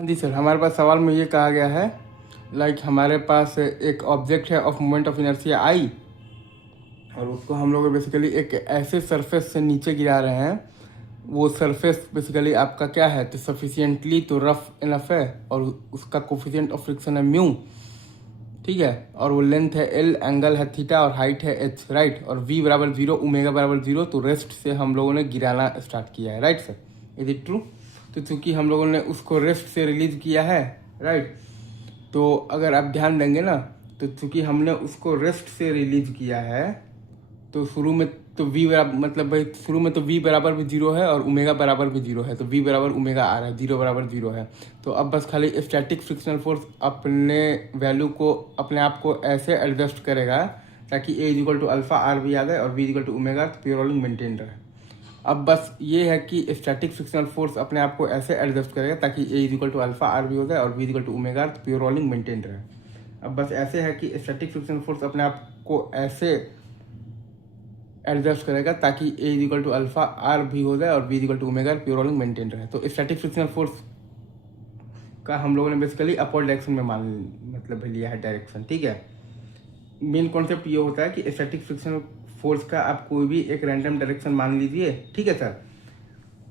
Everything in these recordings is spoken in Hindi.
जी सर, हमारे पास सवाल में ये कहा गया है हमारे पास एक ऑब्जेक्ट है of moment of inertia I, और उसको हम लोग बेसिकली एक ऐसे सरफेस से नीचे गिरा रहे हैं। वो सरफेस बेसिकली आपका क्या है, तो सफिशियंटली तो रफ इनफ है, और उसका कोफिशिएंट ऑफ फ्रिक्शन है म्यू, ठीक है। और वो लेंथ है एल, एंगल है थीटा, और हाइट है एच, राइट। और वी बराबर 0, ओमेगा बराबर 0, तो रेस्ट से हम लोगों ने गिराना स्टार्ट किया है, right sir. Is it true? तो चूंकि हम लोगों ने उसको रेस्ट से रिलीज किया है, राइट, तो अगर आप ध्यान देंगे ना, तो चूंकि हमने उसको रेस्ट से रिलीज किया है, तो शुरू में तो v बराबर मतलब भाई शुरू में तो v बराबर भी 0 है और ओमेगा बराबर भी 0 है, तो v बराबर ओमेगा आ रहा है, 0 बराबर 0 है। तो अब बस खाली स्टैटिक फ्रिक्शनल फोर्स अपने वैल्यू को अपने आप को ऐसे एडजस्ट करेगा ताकि a equal to alpha R भी आ जाए और v इक्वल टू ओमेगा, तो प्योर रोलिंग मेंटेन रहे। अब बस ये है कि स्टैटिक फ्रिक्शनल फोर्स अपने आप को ऐसे एडजस्ट करेगा ताकि a equal to alpha R भी हो जाए और v इक्वल टू ओमेगा, तो प्योर रोलिंग मेंटेन रहे। अब बस ऐसे है कि स्टैटिक फ्रिक्शनल फोर्स अपने आप को ऐसे एडजस्ट करेगा ताकि A equal to alpha R भी हो जाए और B equal to omega, pure rolling maintain रहे। तो स्टैटिक फ्रिक्शनल फोर्स का हम लोगों ने बेसिकली अपवर्ड डायरेक्शन में मतलब लिया है डायरेक्शन, ठीक है। मेन कॉन्सेप्ट ये होता है कि स्टैटिक फ्रिक्शनल फोर्स का आप कोई भी एक रैंडम डायरेक्शन मान लीजिए, ठीक है सर,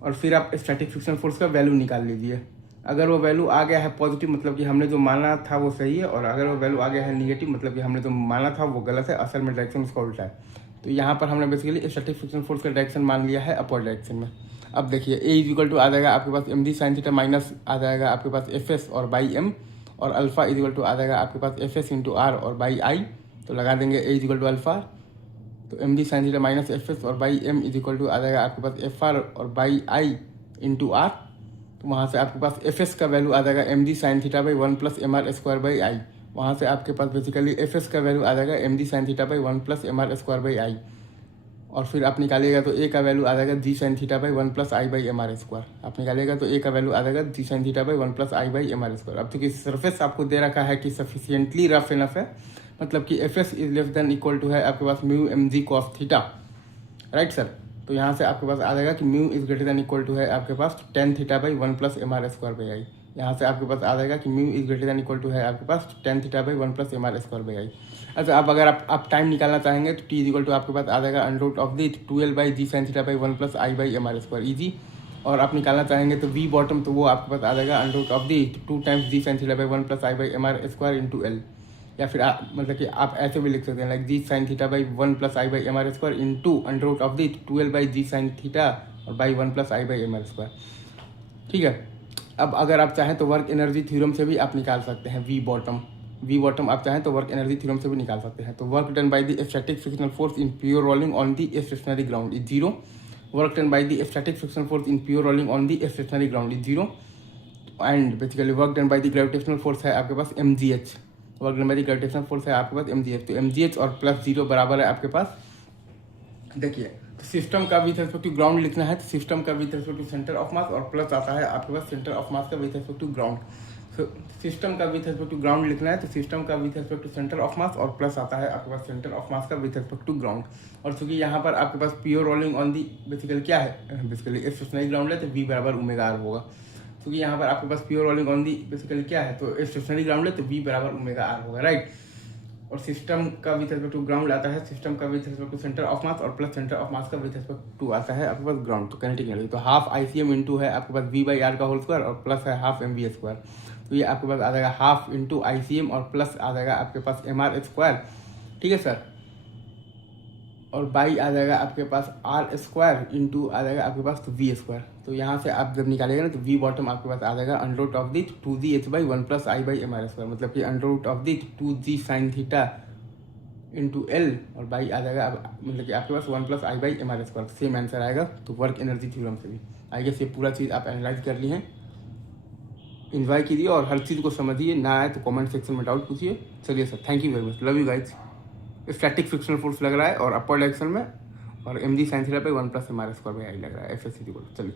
और फिर आप स्टैटिक फ्रिक्शनल फोर्स का वैल्यू निकाल लीजिए। अगर वो वैल्यू आ गया है पॉजिटिव, मतलब कि हमने जो माना था वो सही है, और अगर वो वैल्यू आ गया है निगेटिव, मतलब कि हमने जो माना था वो गलत है, असल में डायरेक्शन उसका उल्टा है। तो यहाँ पर हमने बेसिकली स्टैटिक फ्रिक्शन फोर्स का डायरेक्शन मान लिया है अपवर्ड डायरेक्शन में। अब देखिए ए इक्वल टू आ जाएगा आपके पास M G sine theta minus आ जाएगा आपके पास एफ एस और बाई एम, और अल्फा इक्वल टू आ जाएगा आपके पास एफ एस इंटू आर और बाई आई। तो लगा देंगे ए इक्वल टू अल्फा, तो M G sine theta minus F S और बाई एम इक्वल टू आ जाएगा आपके पास एफ आर और बाई आई इंटू आर। तो वहाँ से आपके पास एफ एस का वैल्यू आ जाएगा M G sine theta by 1 plus M R square by I. वहाँ से आपके पास बेसिकली एफ एस का वैल्यू आ जाएगा M G sine theta by 1 plus M R square by I. और फिर आप निकालिएगा तो ए का वैल्यू आ जाएगा G sine theta by 1 plus I by M R square. आप निकालिएगा तो ए का वैल्यू आ जाएगा G sine theta by 1 plus I by M R square. अब चूंकि सरफेस आपको दे रखा है कि सफिशियंटली रफ इनफ है, मतलब कि F S is less than equal to है आपके पास mu M G cos theta, right sir. तो यहाँ से आपके पास आ जाएगा कि mu is greater than equal to है आपके पास tan theta by 1 plus M R square by I. यहाँ से आपके पास आ जाएगा कि mu is greater than equal to है आपके पास tan theta by 1 plus M R square by I. अच्छा, अब अगर आप टाइम निकालना चाहेंगे तो टी इज इक्वल टू आपके पास आ जाएगा under root of the 12 by G sine theta by 1 plus I by M R square easy. और आप निकालना चाहेंगे तो वी बॉटम, तो वो आपके पास आ जाएगा under root of the 2 times G sine theta by 1 plus I by M R square into L. या फिर मतलब कि आप ऐसे भी लिख सकते हैं like G sine theta by 1 plus I by M R square into under root of the 12 by G sine theta और by 1 plus I by M R square, ठीक है। अब अगर आप चाहें तो वर्क एनर्जी थ्योरम से भी आप निकाल सकते हैं वी बॉटम आप चाहें तो वर्क एनर्जी थ्योरम से भी निकाल सकते हैं। तो work done by the static frictional force in pure rolling on the stationary ground is 0। Work done by the static frictional force in pure rolling on the stationary ground is 0। And basically work done by the gravitational force है आपके पास M G H. Work done by the gravitational force है आपके पास एम जी एच। तो एम जी एच और प्लस 0 बराबर है आपके पास, देखिए सिस्टम का विथ रिस्पेक्ट टू ग्राउंड लिखना है तो सिस्टम का with respect to centre of mass, और प्लस आता है आपके पास सेंटर ऑफ मास का विथ रिस्पेक्ट टू ग्राउंड। तो सिस्टम का विथ रिस्पेक्ट टू ग्राउंड लिखना है तो सिस्टम का with respect to centre of mass, और प्लस आता है आपके पास सेंटर ऑफ मास का विथ रिस्पेक्ट टू ग्राउंड। और चूंकि यहाँ पर आपके पास pure rolling on the basically क्या है, बेसिकली स्टेशनरी ग्राउंड है तो वी बराबर ओमेगा आर होगा। क्योंकि यहाँ पर आपके पास pure rolling on the basically क्या है, तो स्टेशनरी ग्राउंड है तो वी बराबर ओमेगा आर होगा, राइट। और सिस्टम का विथ रिस्पेक्ट टू ग्राउंड आता है सिस्टम का with respect to centre of mass, और प्लस सेंटर ऑफ मास का विथ रिस्पेक्ट टू आता है आपके पास ग्राउंड। तो काइनेटिक एनर्जी तो half I C M into है आपके पास वी बाई आर का होल स्क्वायर, और प्लस है हाफ एम वी स्क्वायर। तो ये आपके पास आ जाएगा half into I C M और प्लस आ जाएगा आपके पास एम आर स्क्वायर, ठीक है सर। और बाई आ जाएगा आपके पास आर स्क्वायर इंटू आ जाएगा आपके पास तो वी स्क्वायर। तो यहाँ से आप जब निकालेंगे ना तो वी बॉटम आपके पास आ जाएगा under root of the 2g h by 1 plus I by M R square, मतलब कि under root of the 2g sine theta into L, और बाई आ जाएगा मतलब कि आपके पास 1 plus I by M R square. Same answer आएगा। तो वर्क एनर्जी थ्योरम से भी आई गेस ये पूरा चीज़ आप एनालाइज कर ली हैं, इन्जॉय कीजिए और हर चीज़ को समझिए। ना आए तो कमेंट सेक्शन में डाउट पूछिए। चलिए sir, thank you very much, love you guys. Static frictional force लग रहा है और अपवर्ड डायरेक्शन में, और एम जी साइन थीटा पे 1 plus M R square by I लग रहा है एफ एस सी। चलिए।